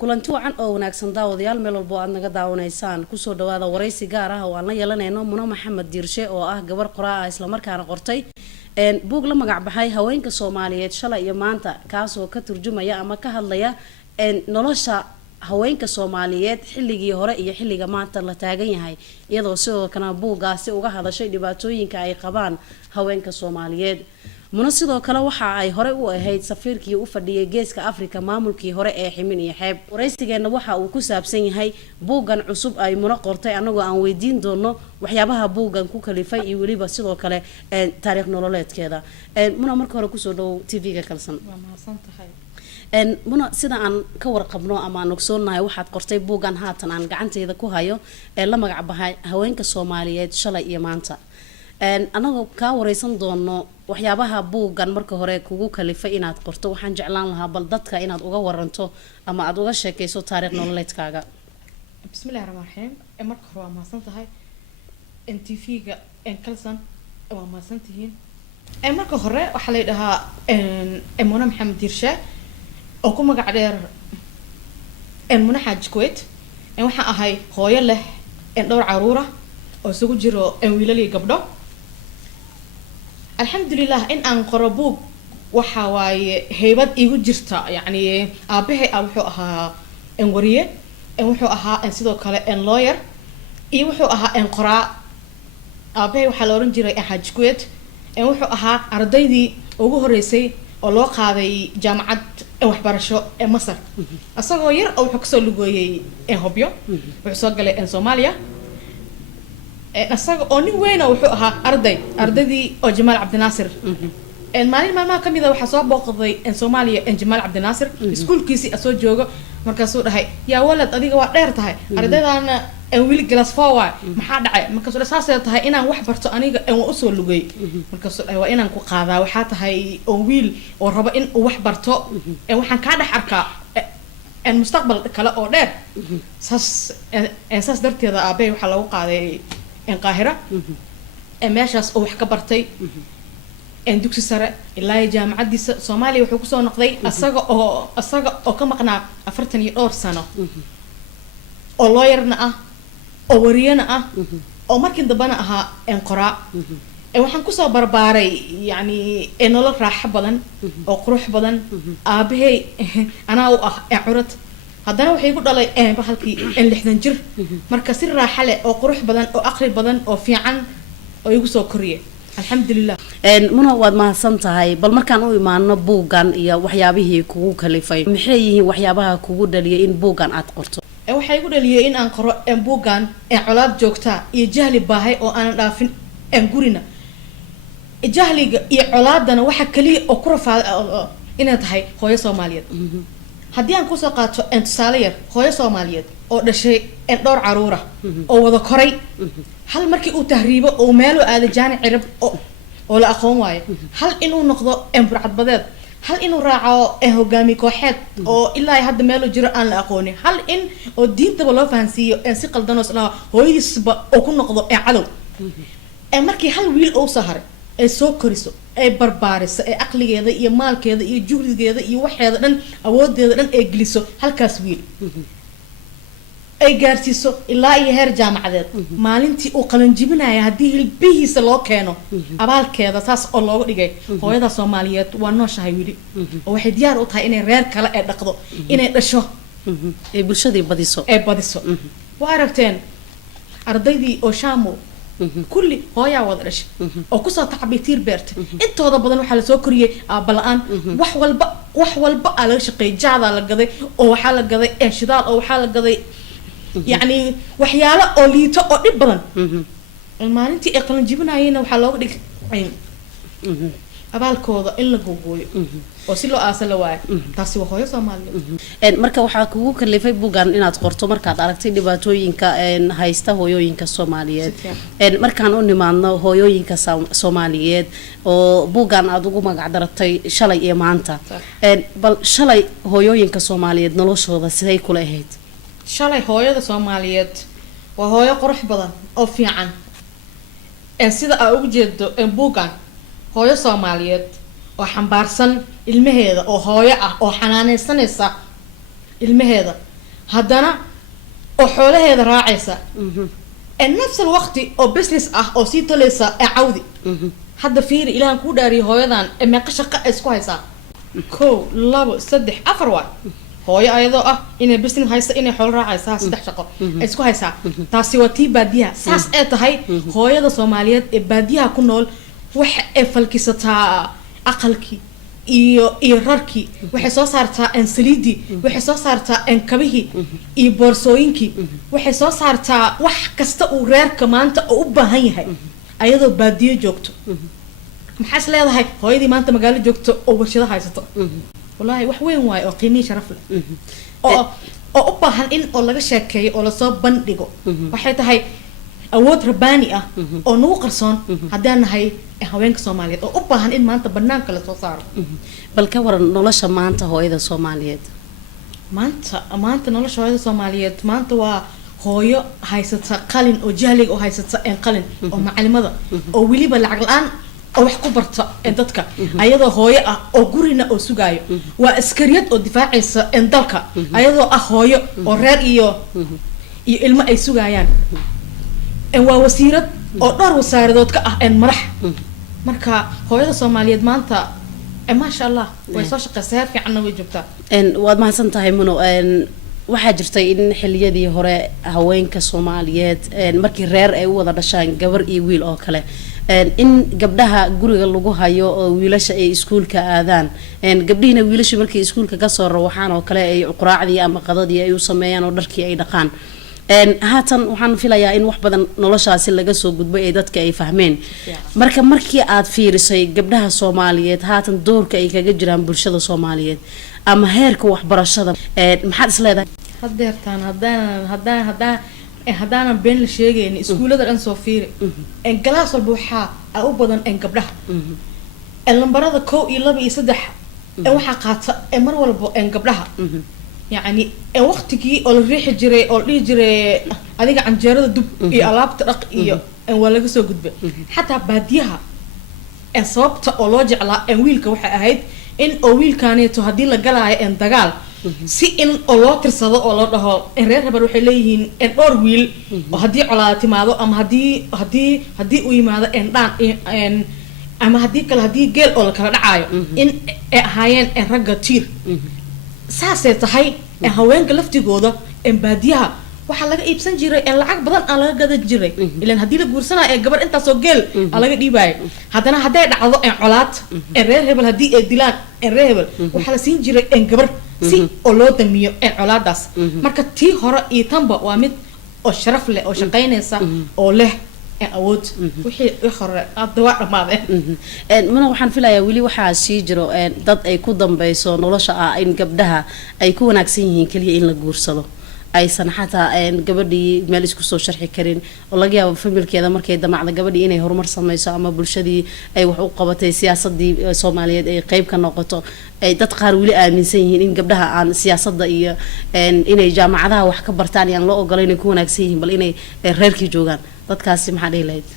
kulanti wacan oo wanaagsan daawadayaal meel walba aad naga daawanaysaan kusoo dhawaada waraysi gaar ah oo aan la yeelanayno Muno Maxamed Diirshe oo ah gabar qoraa ah isla markaana qortay buug la magac baxay haweenka Soomaaliyeed shalay iyo maanta kaasoo ka turjumaya ama ka hadlaya nolosha haweenka Soomaaliyeed xilligii hore iyo xilliga maanta la taagan yahay iyadoo sidoo kale buugaasi uga hadashay dhibaatooyinka ay qabaan haweenka Soomaaliyeed Muno sidoo kale waxa ay hore u ahayd safiirkii u fadhiyay Geeska Afrika maamulkii hore ee Ximin iyo Xeeb waraysigeena waxa uu ku saabsan yahay buugan cusub ay Muno qortay anagoo aan weydiin doono waxyaabaha buugan ku kalifay iyo waliba sidoo kale taariikh nololeedkeeda Muno marka hore ku soo dhaw TV-ga Kalsan waa mahadsantahay Muno sida aan ka warqabno ama aan ogsoonahay waxaad qortay buugan haatan aan gacanteeda ku hayo la magac baxay haweenka Soomaaliyeed shalay iyo maanta anagoo ka wareysan doono waxyaabaha buugan marka hore kugu kalifay inaad qorto waxaan jeclaan lahaa bal dadka inaad uga waranto ama aad uga sheekayso taariikh nololeedkaaga bismillaahir rahmaanir rahiim marka hore waa mahadsantahay TV-ga Kalsan waa mahadsantihiin marka hore waxa la yiraahdaa Muno Maxamed Diirshe oo ku magac dheer Muno Xaaji Kuwait waxa ahay hooyo leh dhowr caruur ah oo isugu jiro wiilal iyo gabdho alxamdulillah in aan qoro buug waxa waaye heybad igu jirta yani aabahay wuxuu ahaa wariye wuxuu ahaa sidoo kale lawyer iyo wuxuu ahaa qoraa aabahay waxa la oran jiray Xaaji Kuwait wuxuu ahaa ardaydii ugu horeysay oo loo qaaday jaamacad waxbarasho Masar asagoo yar oo wuxuu kasoo lugooyay Hobyo wuxuu soo galay Soomaaliya asaga oo nin weyn wuxuu ahaa ardaydii oo Jamaal Cabdinaasir maalin maalmaha kamid ah waxa soo booqday Soomaaliya Jamaal Cabdinaasir iskuulkiisii asoo joogo markaasuu dhahay yaa walad adiga waa dheer tahay ardaydana wiil glass 4 waa maxaa dhacay markaasuu saasay tahay inaan wax barto aniga u soo lugay markaasuu dhahay waa inaan ku qaadaa waxa tahay oo wiil oo raba in uu wax barto waxaan ka dhex arkaa mustaqbal kale oo dheer saas darteeda aabay waxa lagu qaaday Qaahira meeshaas oo wax ka bartay dugsi sare ilaa jaamacadiisa Soomaaliya wuxuu ku soo noqday asaga oo ka maqnaa 42 sano oo lawyerna ah oo wariyana ah oo markii dambana ahaa qoraa waxaan ku soo barbaaray yani nolol raaxo badan oo qurux badan aabahay anaa u ah curad haddana waxay ku dhalay bahalkii 60 jir marka si raaxo leh oo qurux badan oo aqri badan oo fiican oo igu soo koriyay alxamdulillah Muno waad mahadsantahay bal markaan u imaano buugan iyo waxyaabihii kugu kalifay maxay yihiin waxyaabaha kugu dhaliyay in buugan aad qorto waxay igu dhaliyay in aan qoro buugan colaad joogta iyo jahli baahay oo aan dhaafin gurina jahliga iyo colaadana waxa kaliya oo ku rafaad inay tahay hooyo Soomaaliyeed haddii aan kusoo qaato tusaale yar hooyo Soomaaliyeed oo dhashay dhowr caruur ah oo wada koray hal markii uu tahriibo oo meelo aada jaani cirib oo la aqoon waayo hal inuu noqdo burcadbadeed hal inuu raaco hogaami kooxeed oo ilaa hadda meelo jiro aan la aqoonin hal in oo diintaba loo fahansiiyo si qaldan oo isla hooyadiisba oo ku noqdo cadow markii hal wiil oo saharay ay soo koriso ay barbaariso ay aqligeeda iyo maalkeeda iyo juhdigeeda iyo waxeeda dhan awoodeeda dhan ay geliso halkaas wiil ay gaarsiiso ilaa iyo heer jaamacadeed maalintii uu qalan jibinaya haddii hilbihiisa loo keeno abaalkeeda saas oo looga dhigay hooyada Soomaaliyeed waa nooshahay wili oo waxay diyaar u tahay inay reer kale ay dhaqdo inay dhasho ay bulshadii badiso waa aragteen ardaydii oo shaamo kulli hooyaa wada dhashay oo kusoo tacbay tiir beerta intooda badan waxaa la soo koriyay aabalaan wax walba aa laga shaqeeyay jaada la gaday oo waxaa la gaday shidaal oo waxaa la gaday يعني وحياله oo liito oo dhib badan maalintii ay qalan jibinayeen waxa looga dhig abaalkooda in la googooyo oo si loo aasala waay taasi waa hooyo Soomaaliyeed marka waxa kugu kalifay buugan inaad qorto markaad aragtay dhibaatooyinka haysta hooyooyinka Soomaaliyeed markaan u nimaadno hooyooyinka Soomaaliyeed oo buugan aad ugu magac daratay shalay iyo maanta bal shalay hooyooyinka Soomaaliyeed noloshooda sidee kula ahayd shalay hooyada Soomaaliyeed waa hooyo qurux badan oo fiican sida ay ugu jeedo buugan hooyo Soomaaliyeed oo xambaarsan ilmaheeda oo hooyo ah oo xanaaneysanaysa ilmaheeda haddana oo xoolaheeda raacaysa nafs alwaqti oo business oo sii talaysa cawdi hadda fiiri ilaahan kuu dhaariyo hooyadan meeqa shaqo ay isku haysaa 1 2 3 4 waa hooyo ayadoo inay business haysa inay xoolo raacaysaa 3 shaqo ay isku haysaa taasi waa tii baadiyaha saas ay tahay hooyada Soomaaliyeed ee baadiyaha ku nool waxa ay falkisataa aqalkii iyo rarkii waxay soo saartaa saliidi waxay soo saartaa kabihi iyo boorsooyinkii waxay soo saartaa wax kasta uu reerka maanta u baahan yahay ayadoo baadiyo joogto maxaas leedahay hooyadii maanta magaalo joogto oo warshado haysato wallahi wax weyn waay oo qiimo sharaf leh oo u baahan in oo laga sheekeeyo oo la soo bandhigo waxay tahay awood rabbaani oo nagu qarsoon haddaan nahay haweenka Soomaaliyeed oo u baahan in maanta banaanka la soo saaro bal ka waran nolosha maanta hooyada Soomaaliyeed maanta nolosha hooyada Soomaaliyeed maanta waa hooyo haysata qalin oo jahliga oo haysata qalin oo macalimada oo waliba lacag la'aan oo wax ku barta dadka ayadoo hooyo oo gurina oo sugaayo waa askariyad oo difaacaysa dalka ayadoo hooyo oo reer iyo ilmo ay sugayaan waa wasiirad oo dhowr wasaaradood ka madax marka hooyada Soomaaliyeed maanta ma sha Allah way soo shaqaysaa fiican way joogtaa waad mahadsan tahay Muno waxaa jirtay in xilliyadii hore haweenka Soomaaliyeed markii reer ay u wada dhashaan gabar iyo wiil oo kale in gabdhaha guriga lagu hayo oo wiilasha ay iskuulka aadaan gabdhiina wiilasha markii iskuulka ka soo rawaxaan oo kale ay quraacdii ama qadadii ay u sameeyaan oo dharkii ay dhaqaan haatan waxaan filayaa in wax badan noloshaasi laga soo gudbay ee dadka ay fahmeen markii aad fiirisay gabdhaha Soomaaliyeed haatan doorka ay kaga jiraan bulshada Soomaaliyeed ama heerka waxbarashada maxaad isleedahay hadeertaan haddaan been la sheegayn iskuulada dhan soo fiiri galaas walba waxaa u badan gabdhaha lambarada 1 iyo 2 iyo 3 waxaa qaata mar walba gabdhaha يعني وقتكي أو الريح جري أو اللي جري هذيك عن جرد دب يلعب ترق إياه ولا جسوا جدب حتى بعديها صوبت أولوج على ويل كوحة هيد إن أويل كانت هدي لجلا إن دجال سي إن الله ترصد الله ده الريح بروح إليهن إن أورويل وهدي على تماذا أم هدي ويماذا إن دان إن أما هدي كلا هدي جيل أو كلا دعاية إن هاين إن رجعتير saasay tahay haweenka laftigooda baadiyaha waxa laga iibsan jiray lacag badan aan laga gadan jiray ilaan hadii la guursanayo gabar inta soo geel laga dhiibay hadana haday dhacdo colaad reer hebel hadii ay dilaan reer hebel waxa la siin jiray gabar si oo loo damiyo colaadaas marka tii hore iyo tanba waa mid oo sharaf leh oo shaqaynaysa oo leh awood wixii hore adwa dhamaadeen mana waxaan filayaa wali waxa sii jiro dad ay ku dambayso nolosha in gabdhaha ay ku wanaagsan yihiin kaliya in la guursado aysan xataa gabadhii meel isku soo sharxi karin oo laga yaabo familkeeda markay damacda gabadhii inay horumar sameeyso ama bulshadii ay wax u qabatay siyaasadii Soomaaliyeed ay qayb ka noqoto ay dad qaar wali aaminsan yihiin in gabdhaha aan siyaasadda iyo inay jaamacadaha wax ka bartaan aan loo ogolaynin ku wanaagsan yihiin bal inay reerkii joogaan dadkaasi maxaa dhihi lahayd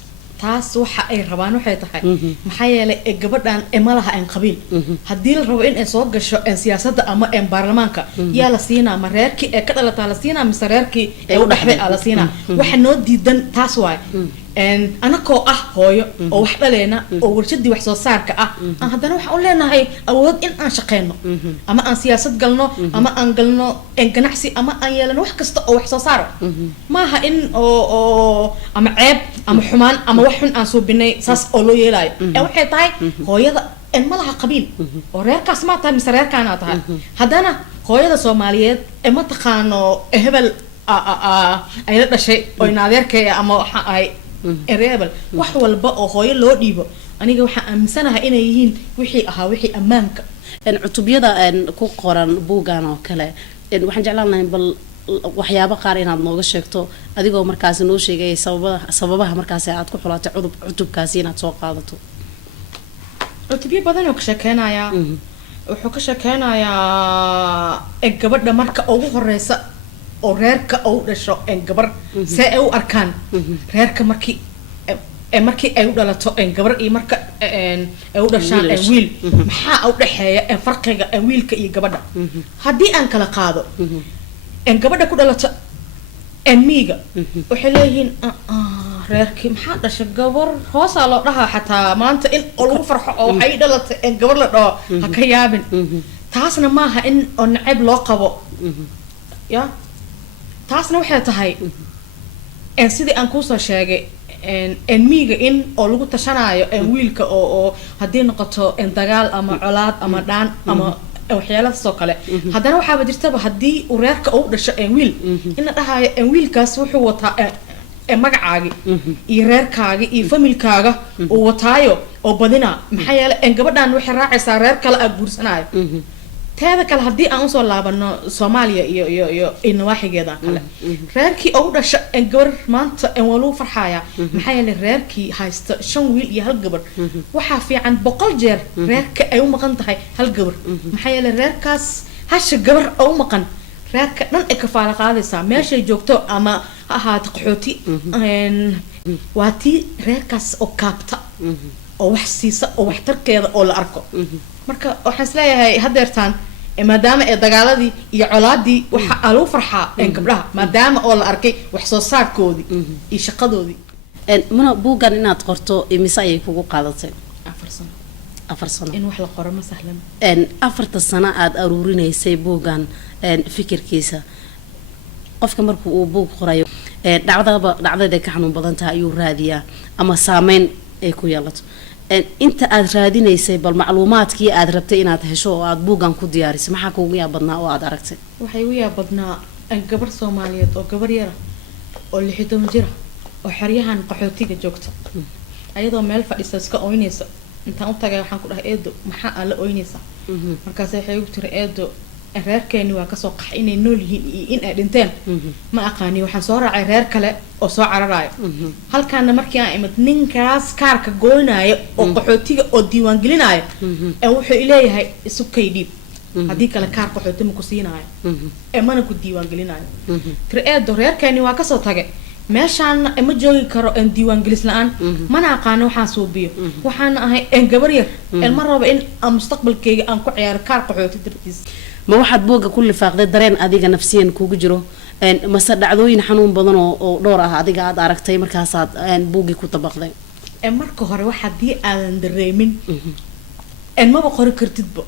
taas waxa ay rabaan waxay tahay maxaa yeelay gabadhan ma laha qabiil hadii la rabo in ay soo gasho siyaasadda ama baarlamaanka yaa la siinaa ma reerkii ee ka dhalata la siinaa mise reerkii ee u dhaxday la siinaa waxa noo diidan taas waay anakoo hooyo oo wax dhaleena oo warshadii wax soo saarka haddana waxaan u leenahay awood in aan shaqeyno ama aan siyaasad galno ama aan galno ganacsi ama aan yeelano wax kasta oo wax soo saaro maaha in oo ama ceeb ama xumaan ama wax xun aan soo binay saas oo loo yeelayo waxay tahay hooyada ma laha qabiil oo reerkaas ma tahay mise reerkaana tahay haddana hooyada Soomaaliyeed ma taqaano hebel ay la dhashay oo inaadeerkay ama waxa ay erebel wax walba oo hooyo loo dhiibo aniga waxa aaminsanahay inay yihiin wixii ammaanka cutubiyada ku qoran buugan oo kale waxaan jeclaan lahayn bal waxyaabo qaar inaad nooga sheegto adigoo markaas noo sheegay sababaha markaas aad ku xulatay cutubkaasi inaad soo qaadato cutubiyo badan oo ka sheekeynaya wuxuu ka sheekeynayaa gabadha marka ugu horeysa oo reerka uu dhasho gabar see ay u arkaan reerka markii ay u dhalato gabar iyo marka ay u dhashaan wiil maxaa u dhaxeeya farqiga wiilka iyo gabadha hadii aan kala qaado ان gabadha ku dhalata en miiga waxay leeyihiin reerkii maxaa dhashay gabar hoosaa loo dhahaa xataa maanta in lagu farxo oo waxay dhalatay en gabar la dhaho ha ka yaabin taasna maaha in oo nacayb loo qabo ya taasna waxay tahay en sidii aan kusoo sheegay en miiga in oo lagu tashanaayo en wiilka oo haddii noqoto en dagaal ama colaad ama dhaan ama waxyaalahaas oo kale haddana waxaaba jirtaba haddii uu reerka uu dhasho en wiil in la dhahayo en wiilkaas wuxuu wataa magacaagi iyo reerkaaga iyo familkaaga uu wataayo oo badina maxaa yeelay en gabadhan waxay raacaysaa reer kale aad guursanayo teeda kale haddii aan usoo laabano Soomaaliya iyo nawaaxigeeda kale reerkii ugu dhasha en gabar maanta en waa lagu farxayaa maxaa yeelay reerkii haysta 5 wiil iyo hal gabar waxaa fiican 100 jeer reerka ay u maqan tahay hal gabar maxaa yeelay reerkaas hasha gabar u maqan reerka dhan ay ka faala qaadaysaa meeshay joogto ama ha ahaato qaxooti waa tii reerkaas oo kaabta oo wax siisa oo waxtarkeeda oo la arko marka waxaan isleeyahay hadeertaan maadaama ee dagaaladii iyo colaadii waxa lagu farxaa in gabdhaha maadaama oo la arkay wax soo saarkoodii iyo shaqadoodii mana buugan inaad qorto imise ayay kugu qaadatay 4 sano in wax la qoro ma sahlan 4 sano aad aruurinaysay buugan fikirkiisa qofka markuu uu buug qorayo dhacdada ka xanuun badan tahay ayuu raadiyaa ama saameyn ay ku yeelato inta aad raadinaysay bal macluumaadkii aad rabtay inaad hesho oo aad buugan ku diyaarisay maxaa kuugu yaabadnaa oo aad aragtay waxay u yaabadnaa in gabar Soomaaliyeed oo gabar yar oo 60 jir oo xaryahan qaxootiga joogta ayadoo meel fadhiisa iska ooynaysa intaan u tagay waxaan ku dhahay eedo maxaa aad la ooynaysaa markaas waxay ugu tiri eedo reerkeeni waa ka soo qax inay nool yihiin in ay dhinteen ma aqaani waxaan soo raacay reer kale oo soo cararayo halkaana markii aan imid ninkaas kaarka gooynaayo oo qaxootiga oo diiwaan gelinayo wuxuu ileeyahay isu kaydhiib haddii kale kaar qaxooti ma ku siinaayo mana ku diiwaan gelinayo tiri eedo reerkeeni waa kasoo tagay meeshaan ma joogi karo en diiwaan gelis la-aan mana aqaani waxaan suubiyo waxaan ahay en gabar yar ma rabo in mustaqbalkeyga aan ku ciyaaro kaar qaxooti dartiis ma waxaad buuga ku lifaaqday dareen adiga nafsiyan kugu jiro mase dhacdooyin xanuun badan oo dhowr ah adiga aad aragtay markaasaad buugi ku dabaqday marka hore waxa hadii aadan dareemin maba qori kartidba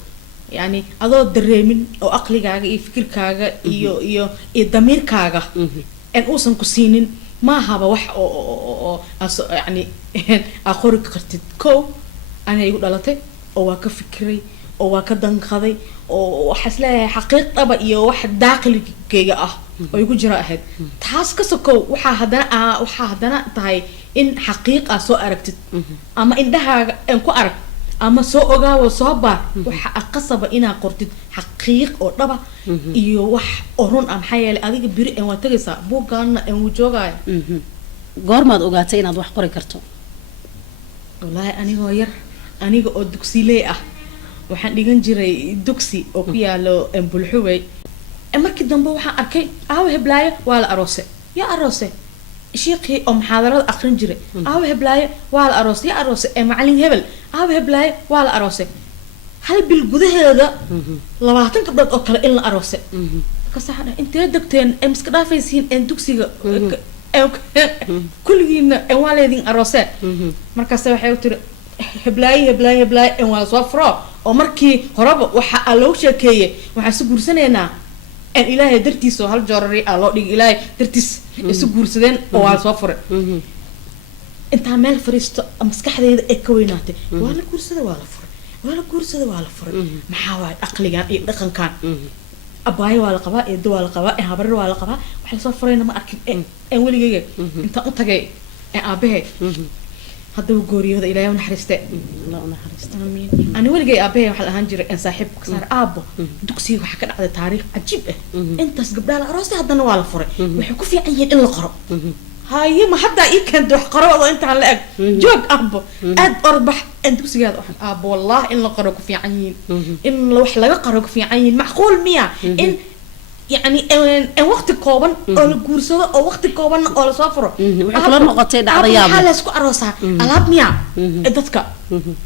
yani adoo dareemin oo aqligaaga iyo fikirkaaga iyo damiirkaaga uusan ku siinin maahaba wax oo yani aa qori kartid kow anay igu dhalatay oo waa ka fikiray oo waa ka danqaday oo waxa isleeyahay xaqiiq dhaba iyo wax daaqligeyga ah oo igu jira ahayd taas ka sokow waxa hadana tahay in xaqiiq ah soo aragtid ama indhahaaga ku arag ama soo ogaawo soo baar waxa aqasaba inaa qortid xaqiiq oo dhaba iyo wax oo run ah maxaa yeelay adiga biri waa tagaysaa buuggaana wuu joogaya goormaad ogaatay inaad wax qori karto wallaahi anigoo yar aniga oo dugsiley ah waxaan dhigan jiray dugsi oo ku yaalo bulxuwey markii dambe waxaan arkay aawo heblaayo waa la aroose yaa aroose sheekhi oo muxaadarada aqrin jiray aawo heblaayo waa la aroose yaa aroose macallin hebel aawo heblaayo waa la aroose hal bil gudaheeda 20 gabdhood oo kale in la aroose kasaxada intee degteen iska dhaafaysiin dugsiga kulligiina waa leedin aroose markaas waxay u tiri heblaayo waa soo furo oo markii horeba waxa loo sheekeeyay waxa isu guursaneynaa ilaahay dartiisa hal joorari loo dhig ilaahay dartiis isu guursadeen oo waa soo furay inta meel fariisto maskaxdeeda ay ka weynaatay waa la guursada waa la furay maxaa waay aqligan iyo dhaqankan abaayo waa la qabaa eedo waa la qabaa habarar waa la qabaa waxa soo furayna ma arkin weligeyga inta u tagay aabahe هذا وجوري هذا إلهي ونحرسته لا ونحرسته آمين أنا ولقي أبيه وحلا هنجر إن صاحب صار أبو دكسي وحكى على تاريخ عجيب أنت سقبل على راسي هذا نوال فرق وحكوا في عين إلا قرأ هاي ما حدا يكن دوح قرأ والله أنت على الأب جوك أبو أد أربح أنت دكسي هذا أبو والله إلا قرأك في عين إن لو حلا قرأك في عين معقول مية إن يعني وقت كوبن أو الكورسة أو وقت كوبن أو السفر وحكلا نقطة دعية حالا سكو أروسها ألعب ميا إدتك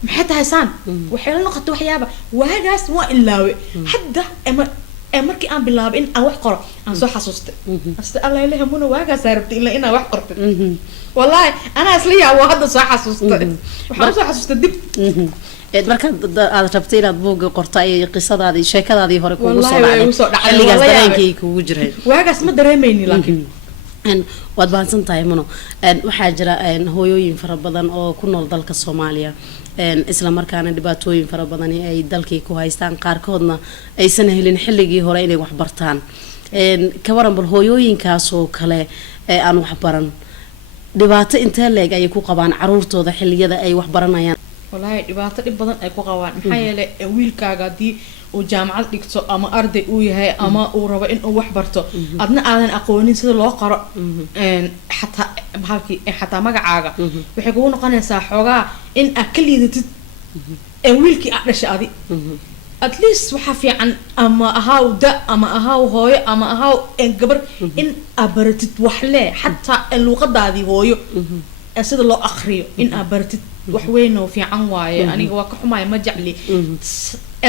محيط هسان وحيلا نقطة وحيابة وهذا اسمه إلاوي حدا markii aan bilaabay in aan wax qoro aan soo xasuustay asta alla ilaha muna waaga saarabtay ila inaan wax qorto wallahi ana asli yaa waa hadda soo xasuustay waxaan soo xasuustay dib marka aad rabtay inaad buugga qorto ay qisadaadii sheekadaadii hore kugu soo dhacday xilligaas dareenkii kugu jiray waagaas ma dareemayni laakiin waad baahsan tahay muno waxaa jira hooyooyin fara badan oo ku nool dalka Soomaaliya isla markaana dhibaatooyin fara badan ay dalkii ku haystaan qaarkoodna aysan helin xilligii hore inay wax bartaan ka waran bal hooyooyinkaas oo kale aan wax baran dhibaato intee leeg ay ku qabaan caruurtooda xilliyada ay wax baranayaan wallahi dhibaato dhib badan ay ku qabaan maxaa yeelay wiilkaaga hadii uu jaamacad dhigto ama arday uu yahay ama uu rabo in uu wax barto adna aadan aqoonin sida loo qoro xataa magacaaga waxay kugu noqonaysaa xoogaa in aad ka liidatid wiilkii aad dhashay adi at least waxaa fiican ama ahaaw da ama ahaaw hooyo ama ahaaw gabar in aad baratid wax lee xataa luuqadaadii hooyo sida loo aqriyo in aad baratid wax weyn oo fiican waaye aniga waa ka xumaay ma jecli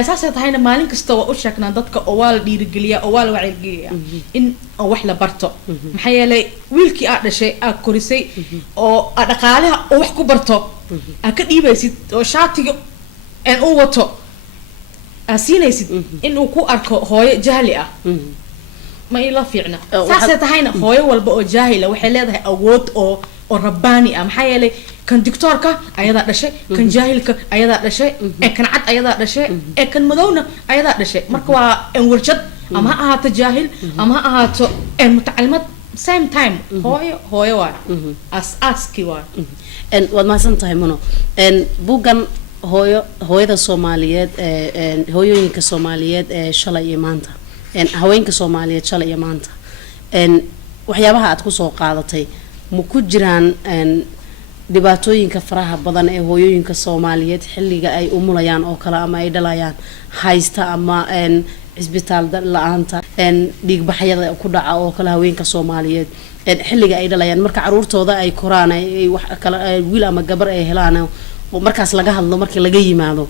asaasay tahayna maalin kasta waa u sheegnaa dadka oo waa la dhiirigeliyaa oo waa la wacyigeliyaa in wax la barto maxaa yeelay wiilkii aad dhashay aad korisay oo aad dhaqaalaha oo wax ku barto aad ka dhiibaysid oo shaatiga uu wato aad siinaysid in uu ku arko hooyo jahli ah ma ila fiicna saasay tahayna hooyo walba oo jaahila waxay leedahay awood oo rabbaani ah maxaa yeelay kan dictorka ayadaa dhashay kan jaahilka ayadaa dhashay kan cad ayadaa dhashay kan madowna ayadaa dhashay marka waa warjad ama ha ahaato jaahil ama ha ahaato mutacalimad same time hooyo waa aas-aaskii waa waad mahadsan tahay muno buuggan hooyada Soomaaliyeed hooyooyinka Soomaaliyeed ee shalay iyo maanta haweenka Soomaaliyeed shalay iyo maanta waxyaabaha aad ku soo qaadatay ma ku jiraan dhibaatooyinka faraha badan ee hooyooyinka Soomaaliyeed xilliga ay umulayaan oo kale ama ay dhalayaan haysta ama isbitaal la'aanta dhiig baxyada ku dhaca oo kale haweenka Soomaaliyeed xilliga ay dhalayaan marka caruurtooda ay koraan ay wax kala wiil ama gabar ay helaan oo markaas laga hadlo markii laga yimaado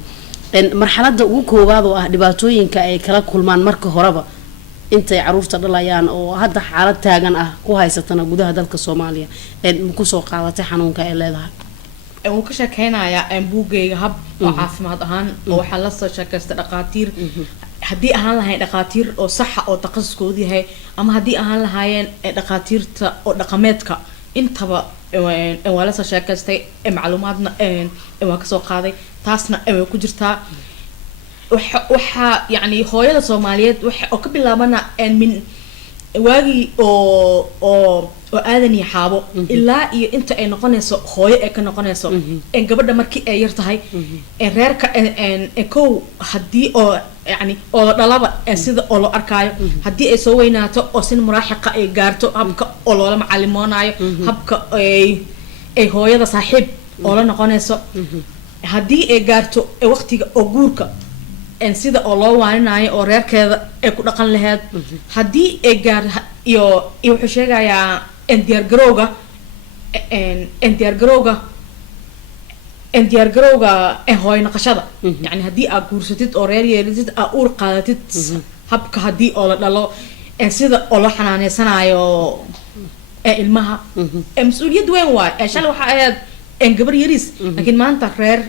marxaladda ugu koowaad oo ah dhibaatooyinka ay kala kulmaan marka horeba intay caruurta dhalayaan oo hadda xaalad taagan ah ku haysatana gudaha dalka Soomaaliya ku soo qaadatay xanuunka ay leedahay uu ka sheekeynayaa buugayga hab oo caafimaad ahaan oo waxa la soo sheekaysta dhaqaatiir hadii ahaan lahayn dhaqaatiir oo sax oo taqasuskoodu yahay ama hadii ahaan lahaayeen dhaqaatiirta oo dhaqameedka intaba waa la soo sheekaystay macluumaadna waa ka soo qaaday taasna way ku jirtaa waxa yani hooyada Soomaaliyeed waxa oo ka bilaabana min waagi oo aadan iyo xaabo ilaa iyo inta ay noqonayso hooyo ay ka noqonayso gabadha markii ay yar tahay reerka kow hadii oo yani oo la dhalaba sida oo loo arkaayo hadii ay soo weynaato oo sin muraaxiqa ay gaarto habka oo loola macallimoonayo habka ay hooyada saaxiib oo la noqonayso hadii ay gaarto waqtiga oo guurka sida oo loo waaninayo oo reerkeeda ay ku dhaqan lahayd hadii ay gaar iyo wuxuu sheegayaa diyaar garowga hooyo naqashada yani hadii aad guursatid oo reer yeelatid aad uur qaadatid habka hadii oo la dhalo sida oo loo xanaaneysanayo ilmaha mas-uuliyad weyn waay shalay waxaa ahayd gabar yariis laakiin maanta reer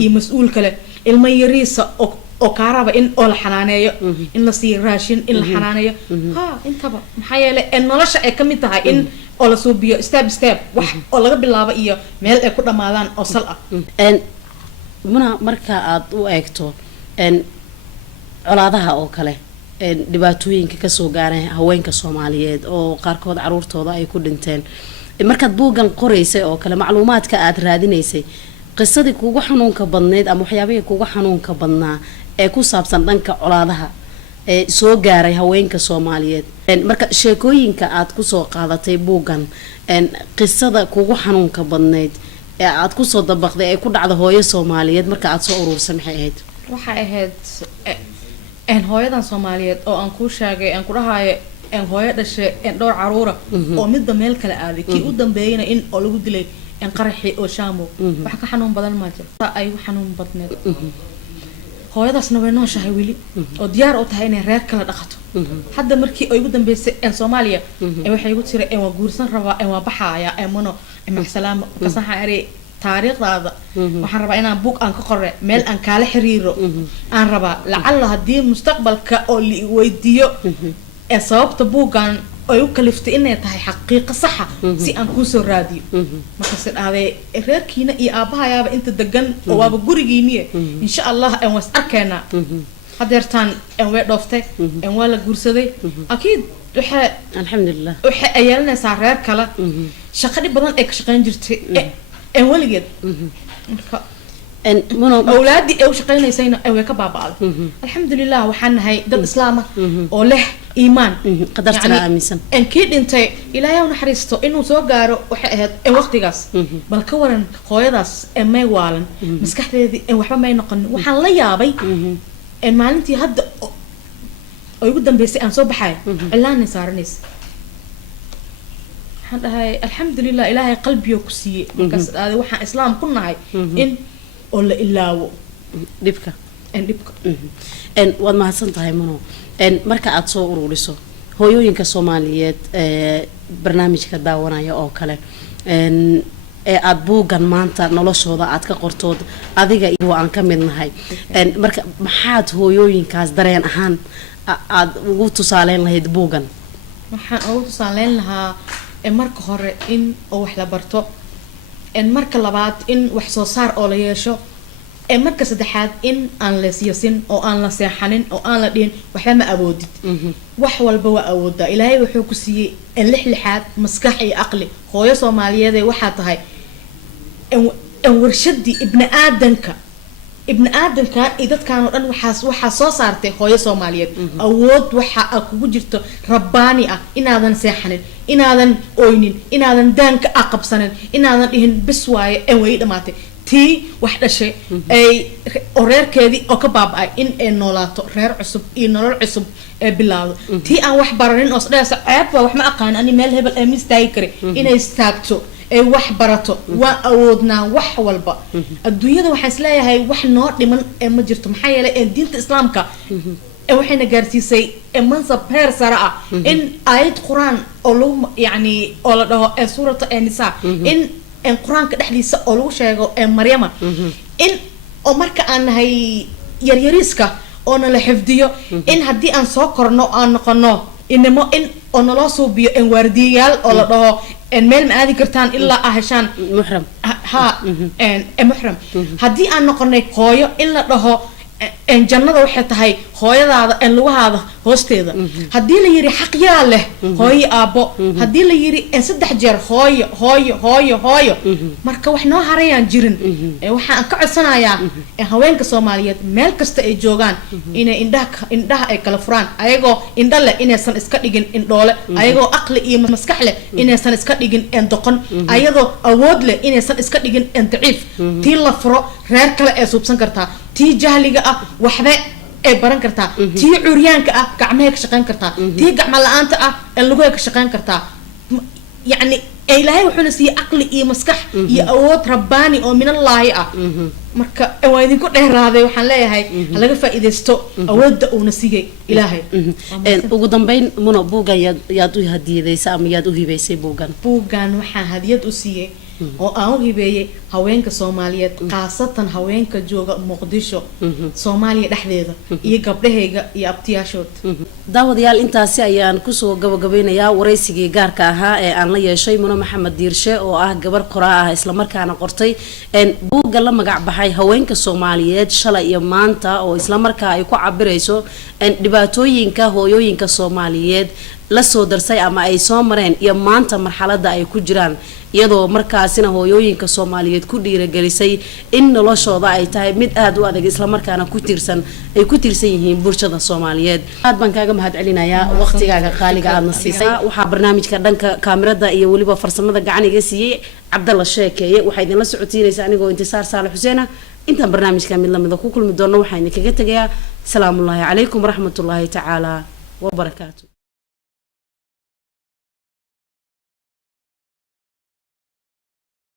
iyo mas-uul kale ilmo yariisa oo kaaraba in oo la xanaaneeyo in la siiyo raashin in la xanaaneeyo intaba maxaa yeelay nolosha ay ka mid tahay in oo la suubiyo step wax oo laga bilaabo iyo meel ay ku dhamaadaan oo sal ah muna marka aad u eegto colaadaha oo kale dhibaatooyinka ka soo gaaray haweenka Soomaaliyeed oo qaarkood caruurtooda ay ku dhinteen markaad buuggan qoraysay oo kale macluumaadka aad raadinaysay qisadii kugu xanuunka badneed ama waxyaabihii kugu xanuunka badnaa ee ku saabsan dhanka colaadaha ee soo gaaray haweenka Soomaaliyeed marka sheekooyinka aad ku soo qaadatay buuggan qisada kugu xanuunka badneed ee aad ku soo dabaqday ay ku dhacdo hooyo Soomaaliyeed marka aad soo urursan maxay ahayd waxay ahayd hooyadan Soomaaliyeed oo aan ku sheegay aan ku dhahayo hooyo dhashay dhowr caruura oo midba meel kale aaday kii u dambeeyayna in oo lagu dilay qaraxi oo shaamo waxa ka xanuun badan ma jirto ay xanuun badneed hooyadaasna way nooshahay wili oo diyaar u tahay inay reer kala dhaqato hadda markii ay ugu dambeysay in Soomaaliya ay waxay ugu tiray in waa guursan rabaa in waa baxaya in mano in salaam ka saxaari taariikhdaada waxaan rabaa inaan book aan ka qorre meel aan kala xiriiro aan rabaa lacalla hadii mustaqbalka oo li weydiyo ee sababta bookan ay u kaliftay inay tahay xaqiiqo sax ah si aan ku soo raadiyo marka sidaaday reerkiina iyo aabahayaaba inta degan oo waaba gurigiiniye insha Allah aan was arkeena hadeertaan aan way dhooftay aan waa la guursaday akiid waxa alxamdulillah waxa ayalnaysaa reer kale shaqadii badan ay ka shaqeyn jirtay ee waligeed marka ان منو أولادي أو شقينا يسينا أو يكبا بعض الحمد لله وحنا هاي ضد إسلامه وله إيمان قدرت يعني آمسا إن كيد أنت إلى يوم حريستو إنه سوقارو وحد وقت جاس بل كورن خويراس ما يوالن مسكحت ذي وحنا ما ينقن وحنا لا يابي إن ما أنتي هاد أو يقدم بس أن صباحي إلا نصار ناس هاي الحمد لله إلهي قلبي وكسي بس هذا وحنا إسلام كنا هاي إن ولا إلا دبكة إن دبكة إن وما هسنتها منو إن مركا أتصور ورسو هو يوينك الصوماليات برنامج كداونا يا أو كله إن أبوغان مانتا نلوش هذا أتك قرطود أذيك إيوه أنك من هاي إن مركا محاد هو يوينك درين أهان وقوتو سالين لهي دبوغان محاد وقوتو سالين لها مركا هور إن أو وحلا برتو إن مركا لبعض إن وحصو صار أولا يشو إن مركا سدحاد إن أن لسياسين أو أن لسيحانين أو أن لدين وحلا ما أبودت وحوال بوا أودا إلهي وحوكو سي اللحلحات مسكحي أقلي خويا صوماليا دي وحات هاي إن ورشدي ابن آدمك إذا كانوا أن وحاسو صارتي خويا صوماليا أود وحا أكو جرتو رباني إن هذا سيحانين إن هذا أوينين إن هذا دانك أقبسنين إن هذا إهن بسواي أوي دماتي تي واحدة شيء أي أورير كذي أو كباب إن نولاتو رير عصب إن نول عصب بلاد تي أن وح برانين أصلا عيب وح ما أقان أني مالها بالأميس تايكري إن يستاكتو أي وح براتو وأودنا وح والبا الدنيا ده وحسلاها هاي وح نور لمن مجرتم حياة دين الإسلام كا وحنا جارسيسي منصب بير سراء إن آية قرآن أولو يعني أولو سورة النساء إن قرآن كدحديث أولو شيء مريم إن أمرك أن هي يريسكا أنا لحفظيه إن هدي أن سكرنا أن قناه إنما إن أنا لا صوبي إن ورديال أولو إن مال ما هذه كرتان إلا أهشان محرم ها إن محرم هدي أن قناه قاية إلا ده إن جنة وحدة هاي خويا هذا إن لو هذا هوستيدا هدي اللي يري حق ياله هاي أبو هدي اللي يري إن سد حجر هاي مركب وحنا هريان جيرن وحنا كعد سنة يا هواين كصوماليات ملك استأجوجان إن ده كالفران أيقو إن دلله إن سن إسكتيجن إن دولة أيقو أقل إيه مسكحله إن سن إسكتيجن إن دقن أيقو أودله إن سن إسكتيجن إن ضعيف تيلا فرو رير كلا أسوب سنكرتها تي جهلية وحدة بران كرتا تي عريان كعمها كشقان كرتا تي كعمل أنت اللغة كشقان كرتا يعني إلهي وحنسي عقل إيه مسكح يأوت رباني أو من الله مركا وين كنت هذا وحنا هاي هلا فائدة استو أود أو نسيجي إلهي وقدام بين منو بوجان يادو هدية ذي سام يادو هي بيسي بوجان وحنا هدية أسية oo aan u hibeeyay haweenka Soomaaliyeed qaasatan haweenka jooga Muqdisho Soomaaliya dhexdeeda iyo gabdhahayga iyo abtiyaashood daawadayaal intaasi ayaan ku soo gabagabeynayaa wareysigii gaarka ahaa ee aan la yeeshay Muno Maxamed Diirshe oo ah gabar qoraa ah isla markaana qortay buugga la magac baxay haweenka Soomaaliyeed shalay iyo maanta oo isla markaa ay ku cabirayso dhibaatooyinka hooyooyinka Soomaaliyeed la soo darsay ama ay soo mareen iyo maanta marxaladda ay ku jiraan iyadoo markaasina hooyooyinka Soomaaliyeed ku dhiirigelisay in noloshooda ay tahay mid aad u adag isla markaana ku tirsan yihiin bulshada Soomaaliyeed aad baan kaaga mahadcelinayaa waqtigaaga qaaliga aad nasiisay waxa barnaamijka dhanka kaamirada iyo waliba farsamada gacan siiyay Cabdalla Sheekeeye waxa idin la socotiinaysa anigoo Intisaar Saalax Xuseena intaan barnaamijka mid lamid ku kulmi doono waxaan idin kaga tagayaa salaamu alaykum wa rahmatullahi ta'ala wa barakaatuh